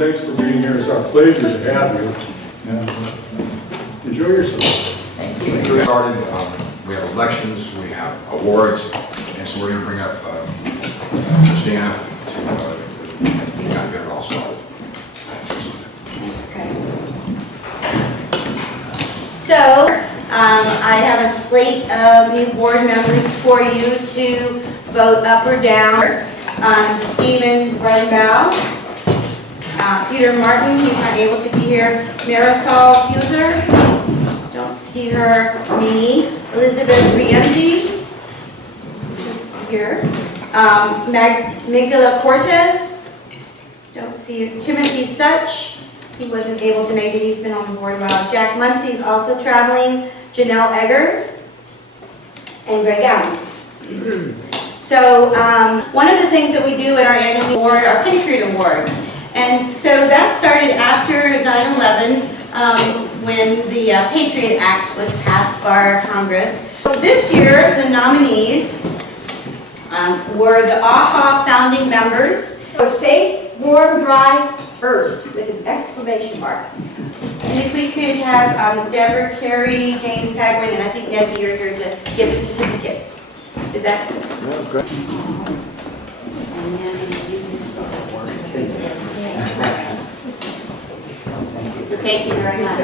thanks for being here. It's our pleasure to have you. Enjoy yourself. Thank you. We started, we have elections, we have awards, and so we're going to bring up Christina to kind of get it all started. Okay. So, I have a slate of new board members for you to vote up or down. Stephen Brunbaugh, Peter Martin, he's not able to be here. Marisol Huser, don't see her. Me, Elizabeth Rienzi, just here. Magdala Cortez, don't see her. Timothy Such, he wasn't able to make it, he's been on the board a while. Jack Muncie is also traveling. Janelle Egger, and Greg Allen. So one of the things that we do at our annual award, our Patriot Award, and so that started after 9/11 when the Patriot Act was passed by our Congress. So this year, the nominees were the AHA founding members. Safe, warm, dry, first, with an exclamation mark. And if we could have Deborah Carey, James Pagwin, and I think Nezzy, you're here to give the certificates. Is that? No, great. And Nezzy, you can start. So thank you very much.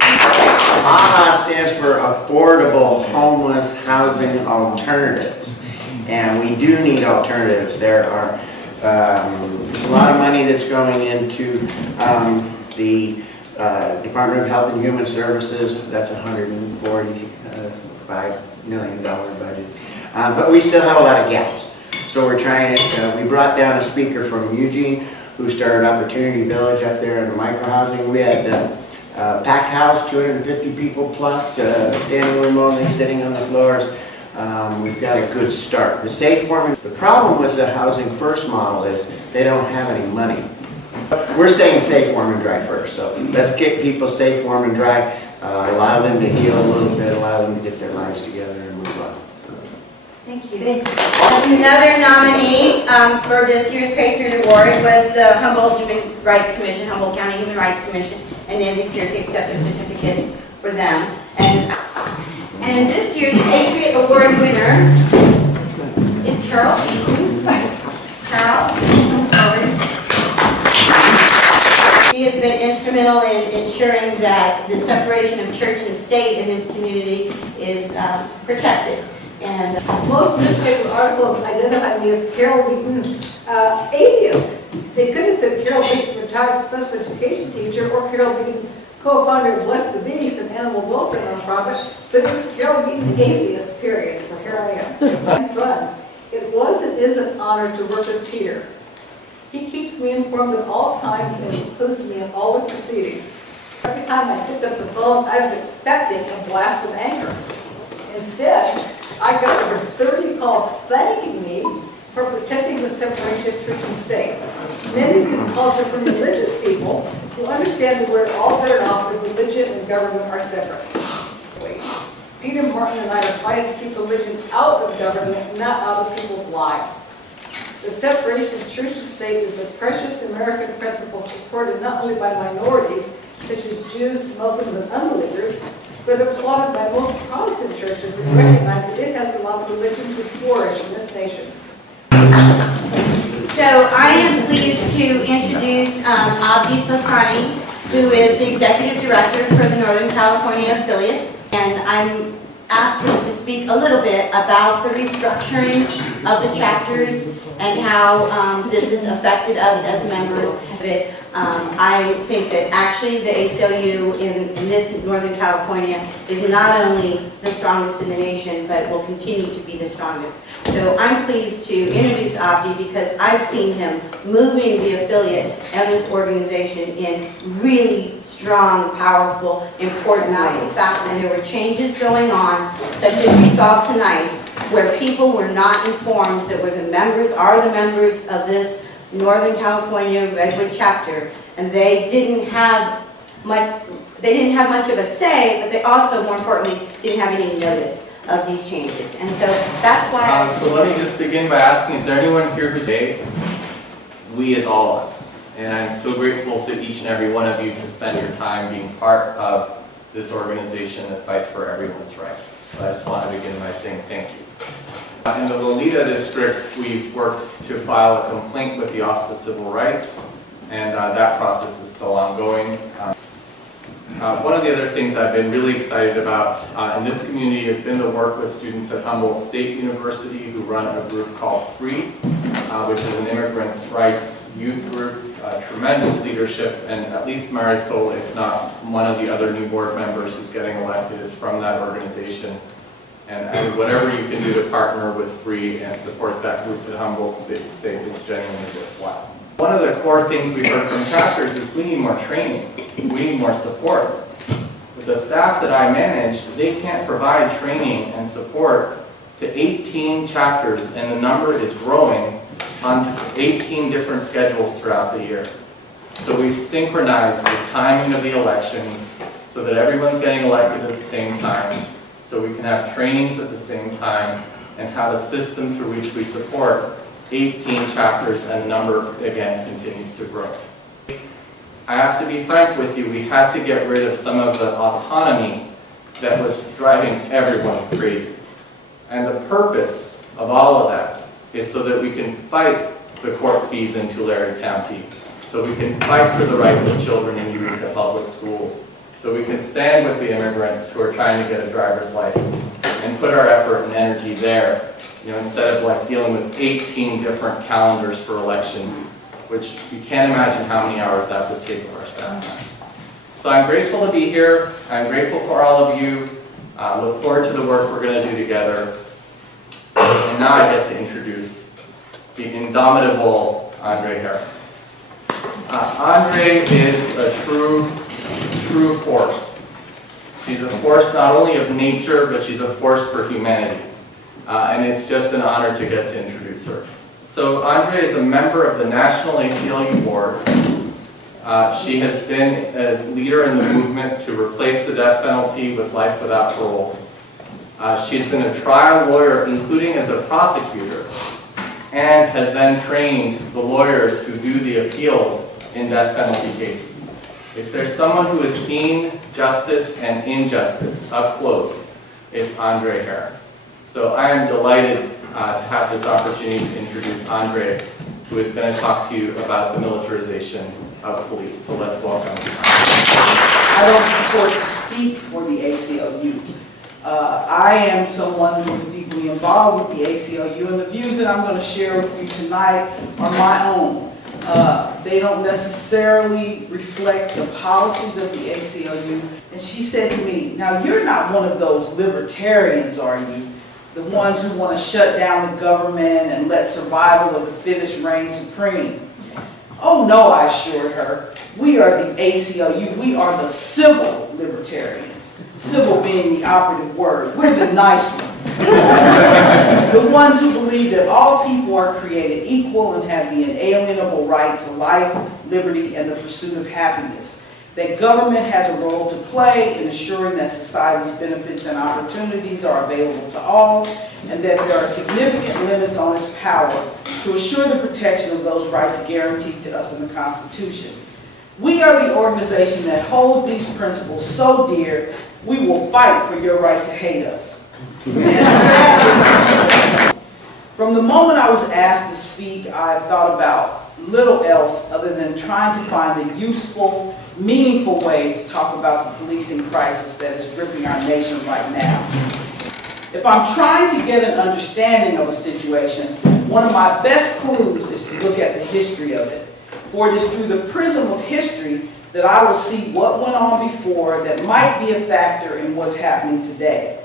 AHA stands for Affordable Homeless Housing Alternatives. And we do need alternatives. There are a lot of money that's going into the Department of Health and Human Services. That's a $145 million budget. But we still have a lot of gaps. So we're trying it. We brought down a speaker from Eugene who started Opportunity Village up there in the micro-housing. We had packed house, 250 people plus, standing room only, sitting on the floors. We've got a good start. The safe, warm, the problem with the Housing First model is they don't have any money. We're saying safe, warm, and dry first. So let's get people safe, warm, and dry, allow them to heal a little bit, allow them to get their lives together and move on. Thank you. Another nominee for this year's Patriot Award was the Humboldt Human Rights Commission, Humboldt County Human Rights Commission, and Nezzy's here to accept a certificate for them. And this year's Patriot Award winner is Carol Eaton. Carol, come forward. She has been instrumental in ensuring that the separation of church and state in this community is protected. And Most newspaper articles identify me as Carol Wheaton, atheist. They could have said Carol Wheaton, retired special education teacher, or Carol Wheaton, co-founder of Bless the Beast, an animal welfare nonprofit, but it's Carol Wheaton, atheist, period. So here I am. Fun. It was and is an honor to work with Peter. He keeps me informed at all times and includes me in all the proceedings. Every time I picked up the phone, I was expecting a blast of anger. Instead, I got over 30 calls thanking me for protecting the separation of church and state. Many of these calls are from religious people who understand that we're all better off when religion and government are separate. Peter Martin and I are fighting to keep religion out of government, not out of people's lives. The separation of church and state is a precious American principle supported not only by minorities, such as Jews, Muslims, and unbelievers, but applauded by most Protestant churches that recognize that it has allowed religion to flourish in this nation. so I am pleased to introduce Abdi Sultani, who is the Executive Director for the Northern California affiliate. And I'm asked him to speak a little bit about the restructuring of the chapters and how this has affected us as members. I think that actually the ACLU in this Northern California is not only the strongest in the nation, but will continue to be the strongest. So I'm pleased to introduce Abdi because I've seen him moving the affiliate and this organization in really strong, powerful, important ways. And there were changes going on, such as we saw tonight, where people were not informed that are the members of this Northern California Redwood chapter, and they didn't have much of a say, but they also, more importantly, didn't have any notice of these changes. And so that's why so let me just begin by asking, is there anyone here who say we as all of us? And I'm so grateful to each and every one of you to spend your time being part of this organization that fights for everyone's rights. So I just want to begin by saying thank you. In the Lolita district, we've worked to file a complaint with the Office of Civil Rights, and that process is still ongoing. One of the other things I've been really excited about in this community has been to work with students at Humboldt State University who run a group called FREE, which is an immigrants' rights youth group. Tremendous leadership, and at least Marisol, if not one of the other new board members who's getting elected, is from that organization. And whatever you can do to partner with FREE and support that group at Humboldt State is genuinely worthwhile. One of the core things we heard from chapters is we need more training. We need more support. With the staff that I manage, they can't provide training and support to 18 chapters, and the number is growing on 18 different schedules throughout the year. So we've synchronized the timing of the elections so that everyone's getting elected at the same time, so we can have trainings at the same time, and have a system through which we support 18 chapters, and the number, again, continues to grow. I have to be frank with you, we had to get rid of some of the autonomy that was driving everyone crazy. And the purpose of all of that is so that we can fight the court fees in Tulare County, so we can fight for the rights of children in Eureka Public Schools, so we can stand with the immigrants who are trying to get a driver's license and put our effort and energy there, instead of like dealing with 18 different calendars for elections, which you can't imagine how many hours that would take of our staff time. So I'm grateful to be here. I'm grateful for all of you. Look forward to the work we're going to do together. And now I get to introduce the indomitable Andre Hare. Andre is a true force. She's a force not only of nature, but she's a force for humanity. And it's just an honor to get to introduce her. So Andre is a member of the National ACLU Board. She has been a leader in the movement to replace the death penalty with life without parole. She's been a trial lawyer, including as a prosecutor, and has then trained the lawyers who do the appeals in death penalty cases. If there's someone who has seen justice and injustice up close, it's Andre Hare. So I am delighted to have this opportunity to introduce Andre, who is going to talk to you about the militarization of police. So let's welcome him. I don't purport to speak for the ACLU. I am someone who is deeply involved with the ACLU, and the views that I'm going to share with you tonight are my own. They don't necessarily reflect the policies of the ACLU. And she said to me, now you're not one of those libertarians, are you? The ones who want to shut down the government and let survival of the fittest reign supreme. Oh no, I assured her. We are the ACLU. We are the civil libertarians. Civil being the operative word. We're the nice ones. The ones who believe that all people are created equal and have the inalienable right to life, liberty, and the pursuit of happiness. That government has a role to play in ensuring that society's benefits and opportunities are available to all, and that there are significant limits on its power to assure the protection of those rights guaranteed to us in the Constitution. We are the organization that holds these principles so dear, we will fight for your right to hate us. And sadly, from the moment I was asked to speak, I've thought about little else other than trying to find a useful, meaningful way to talk about the policing crisis that is gripping our nation right now. If I'm trying to get an understanding of a situation, one of my best clues is to look at the history of it. For it is through the prism of history that I will see what went on before that might be a factor in what's happening today.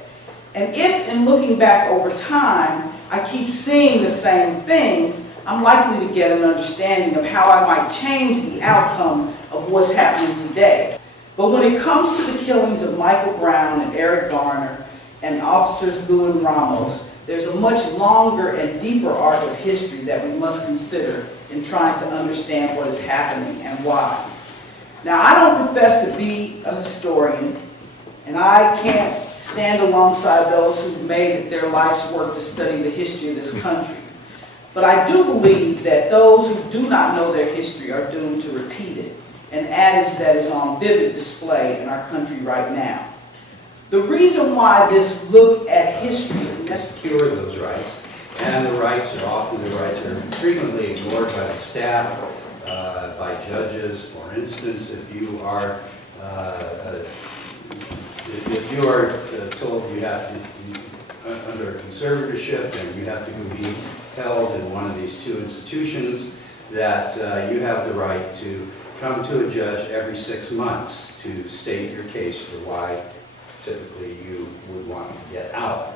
And if, in looking back over time, I keep seeing the same things, I'm likely to get an understanding of how I might change the outcome of what's happening today. But when it comes to the killings of Michael Brown and Eric Garner and officers Lou and Ramos, there's a much longer and deeper arc of history that we must consider in trying to understand what is happening and why. Now, I don't profess to be a historian, and I can't stand alongside those who've made it their life's work to study the history of this country. But I do believe that those who do not know their history are doomed to repeat it, an adage that is on vivid display in our country right now. The reason why this look at history is necessary. Secure those rights, and the rights are frequently ignored by the staff, by judges. For instance, if you are told you have to be under conservatorship and you have to be held in one of these two institutions, that you have the right to come to a judge every 6 months to state your case for why typically you would want to get out.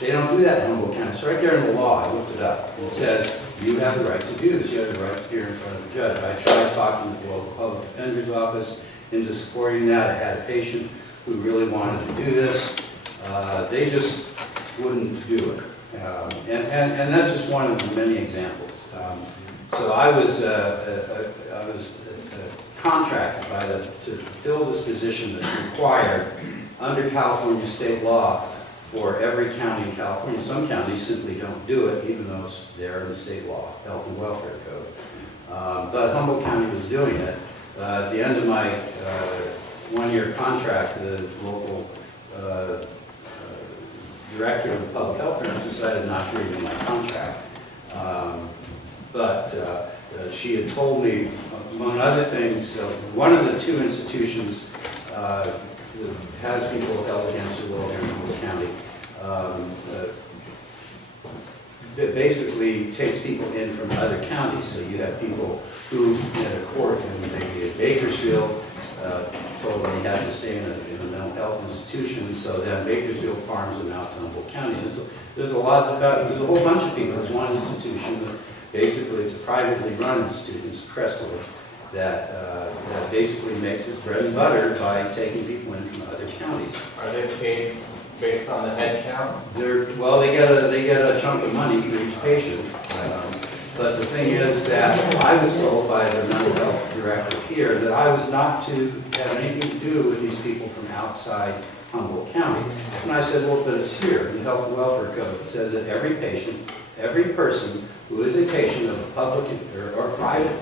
They don't do that in Humboldt County. It's right there in the law. I looked it up. It says you have the right to do this. You have the right to appear in front of a judge. I tried talking to the local public defender's office into supporting that. I had a patient who really wanted to do this. They just wouldn't do it. And that's just one of the many examples. So I was contracted to fulfill this position that's required under California state law for every county in California. Some counties simply don't do it, even though it's there in the state law, health and welfare code. But Humboldt County was doing it. At the end of my one-year contract, the local director of the public health branch decided not to renew my contract. But she had told me, among other things, one of the two institutions that has people held against their will here in Humboldt County that basically takes people in from other counties. So you have people who at a court in maybe in Bakersfield told them they had to stay in a mental health institution, so then Bakersfield farms them out to Humboldt County. There's a whole bunch of people. There's one institution that basically it's a privately run institution, it's Crestwood, that basically makes its bread and butter by taking people in from other counties. Are they paid based on the head count? Well, they get a chunk of money for each patient. But the thing is that I was told by the mental health director here that I was not to have anything to do with these people from outside Humboldt County. And I said, well, but it's here in the Health and Welfare Code. It says that every person who is a patient of a public or private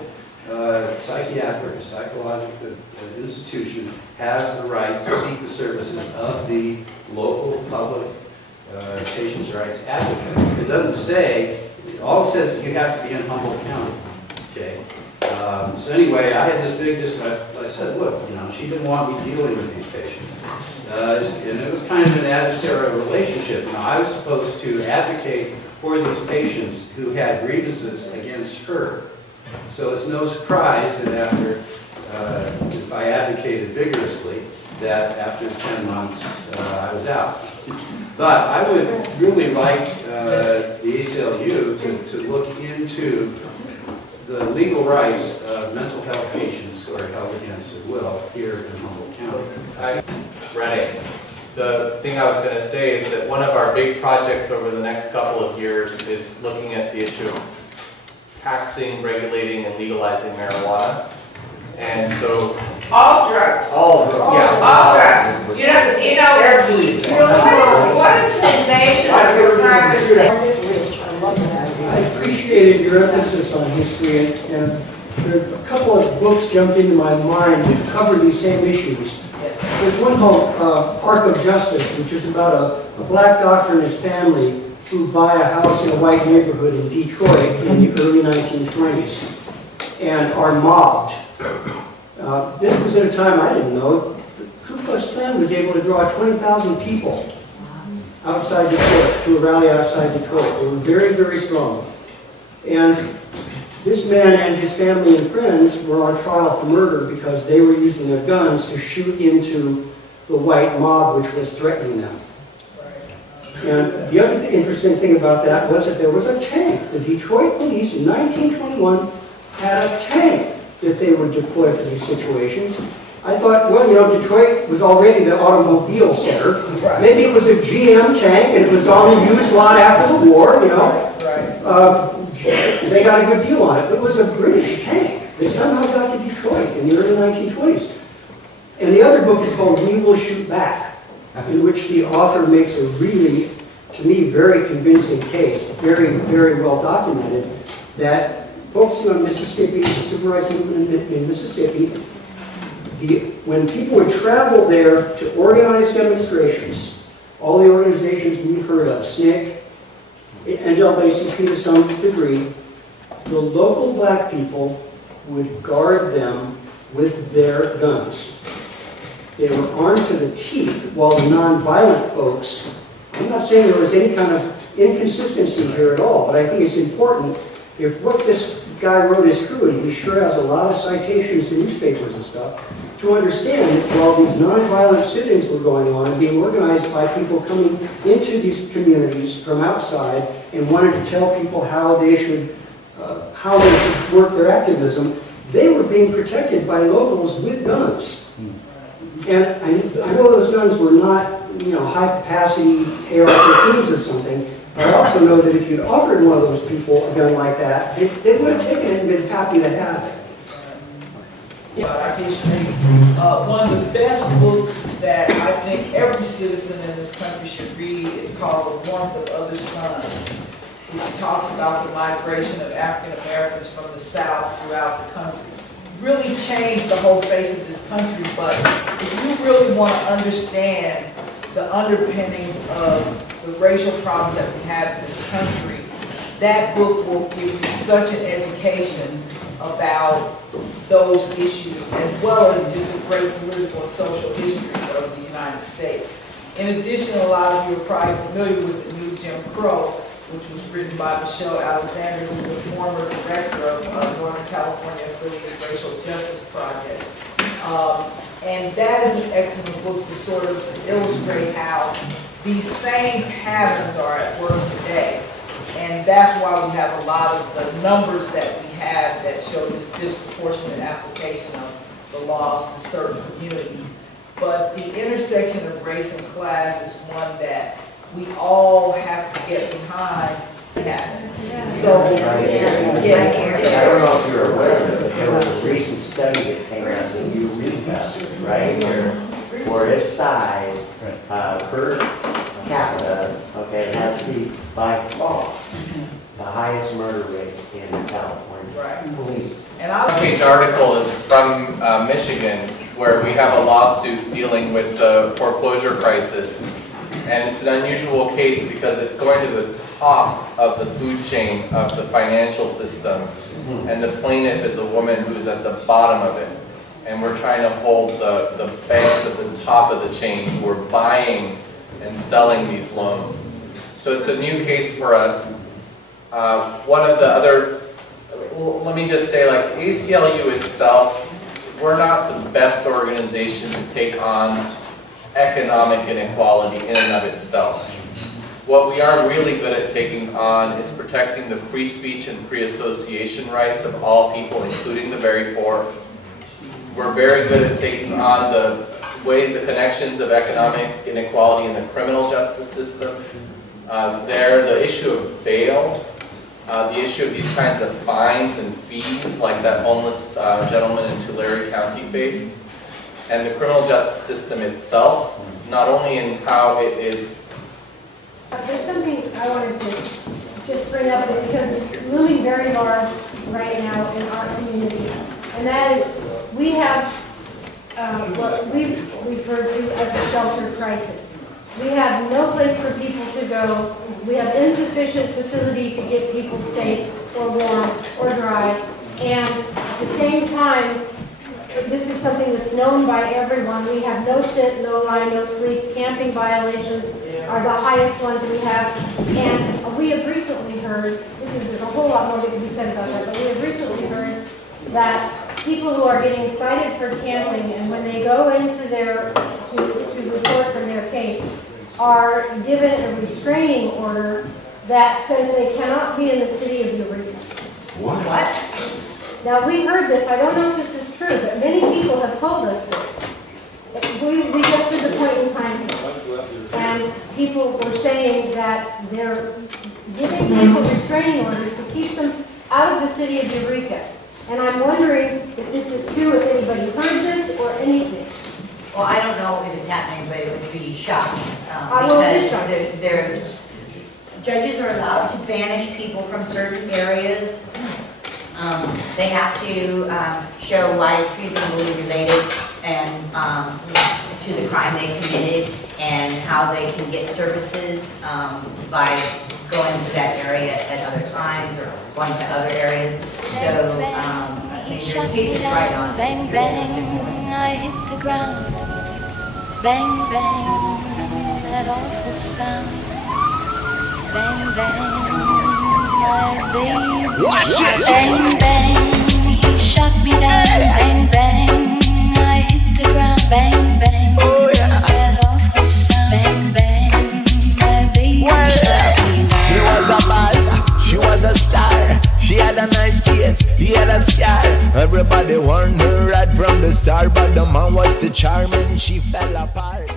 psychiatric or psychological institution has the right to seek the services of the local public patients' rights advocate. It doesn't say, all it says is you have to be in Humboldt County. Okay. So anyway, I had this big I said, look, she didn't want me dealing with these patients. And it was kind of an adversarial relationship. I was supposed to advocate for these patients who had grievances against her. So it's no surprise that if I advocated vigorously, that after 10 months I was out. But I would really like the ACLU to look into the legal rights of mental health patients who are held against their will here in Humboldt County. I read it. The thing I was going to say is that one of our big projects over the next couple of years is looking at the issue of taxing, regulating, and legalizing marijuana. And so all drugs. All drugs. Yeah. All drugs. What is an invasion of your privacy? I appreciated your emphasis on history, and there are a couple of books jumped into my mind that cover these same issues. There's one called Arc of Justice, which is about a black doctor and his family who buy a house in a white neighborhood in Detroit in the early 1920s and are mobbed. This was at a time I didn't know. The Ku Klux Klan was able to draw 20,000 people outside Detroit, to a rally outside Detroit. They were very, very strong. And this man and his family and friends were on trial for murder because they were using their guns to shoot into the white mob which was threatening them. And the other interesting thing about that was that there was a tank. The Detroit police in 1921 had a tank that they would deploy for these situations. I thought, well, Detroit was already the automobile center. Maybe it was a GM tank and it was on the used lot after the war, They got a good deal on it. It was a British tank that somehow got to Detroit in the early 1920s. And the other book is called We Will Shoot Back, in which the author makes a really to me, very convincing case, very, very well documented, that focusing on Mississippi, the civil rights movement in Mississippi, when people would travel there to organize demonstrations, all the organizations we've heard of, SNCC, NAACP to some degree, the local black people would guard them with their guns. They were armed to the teeth, while the nonviolent folks, I'm not saying there was any kind of inconsistency here at all, but I think it's important, if what this guy wrote is true, and he sure has a lot of citations to newspapers and stuff, to understand that while these nonviolent sit-ins were going on and being organized by people coming into these communities from outside and wanted to tell people how they should work their activism, they were being protected by locals with guns. And I know those guns were not, high-capacity AR-15s or something, but I also know that if you'd offered one of those people a gun like that, they would have taken it and been happy to have it. Our history. One of the best books that I think every citizen in this country should read is called The Warmth of Other Sun, which talks about the migration of African Americans from the South throughout the country. Really changed the whole face of this country, but if you really want to understand the underpinnings of the racial problems that we have in this country, that book will give you such an education about those issues, as well as just the great political and social history of the United States. In addition, a lot of you are probably familiar with the new Jim Crow, which was written by Michelle Alexander, who's the former director of Northern California Affiliated Racial Justice Project. And that is an excellent book to sort of illustrate how these same patterns are at work today. And that's why we have a lot of the numbers that we have that show this disproportionate application of the laws to certain communities. But the intersection of race and class is one that we all have to get behind. So, I don't know if you're aware, but there was a recent study that came out in Eureka, right, where its size per capita, has by far the highest murder rate in California. Police. And The page article is from Michigan, where we have a lawsuit dealing with the foreclosure crisis. And it's an unusual case because it's going to the top of the food chain of the financial system. And the plaintiff is a woman who's at the bottom of it. And we're trying to hold the banks at the top of the chain who are buying and selling these loans. So it's a new case for us. One of the other, let me just say, like ACLU itself, we're not the best organization to take on economic inequality in and of itself. What we are really good at taking on is protecting the free speech and free association rights of all people, including the very poor. We're very good at taking on the connections of economic inequality in the criminal justice system. The issue of bail, the issue of these kinds of fines and fees, like that homeless gentleman in Tulare County faced, and the criminal justice system itself, not only in how it is. There's something I wanted to just bring up because it's looming very large right now in our community, and that is we have what we've referred to as a shelter crisis. We have no place for people to go. We have insufficient facility to get people safe or warm or dry, and at the same time, this is something that's known by everyone. We have no sit, no lie, no sleep. Camping violations are the highest ones we have. And we have recently heard, there's a whole lot more that can be said about that, but we have recently heard that people who are getting cited for camping, and when they go into to report for their case, are given a restraining order that says they cannot be in the city of Eureka. What? Now, we heard this, I don't know if this is true, but many people have told us this. We just did the point in time here, and people were saying that they're giving people restraining orders to keep them out of the city of Eureka. And I'm wondering if this is true, if anybody heard this or anything. Well, I don't know if it's happening, but it would be shocking. I will be Because shocked. judges are allowed to banish people from certain areas. They have to show why it's reasonably related and to the crime they committed and how they can get services by going to that area at other times or going to other areas. So, I mean, there's cases right on. Bang, bang, I hit the ground. Bang, bang, that awful sound. Bang, bang, my baby. Watch it! Bang, bang, he shot me down. Bang, bang, I hit the ground. Bang, bang, Oh yeah. that awful sound. Bang, bang, my baby shot me down. He was a buzz, she was a star. She had a nice face, he had a scar. Everybody warned her right from the start, but the man was the charm and she fell apart.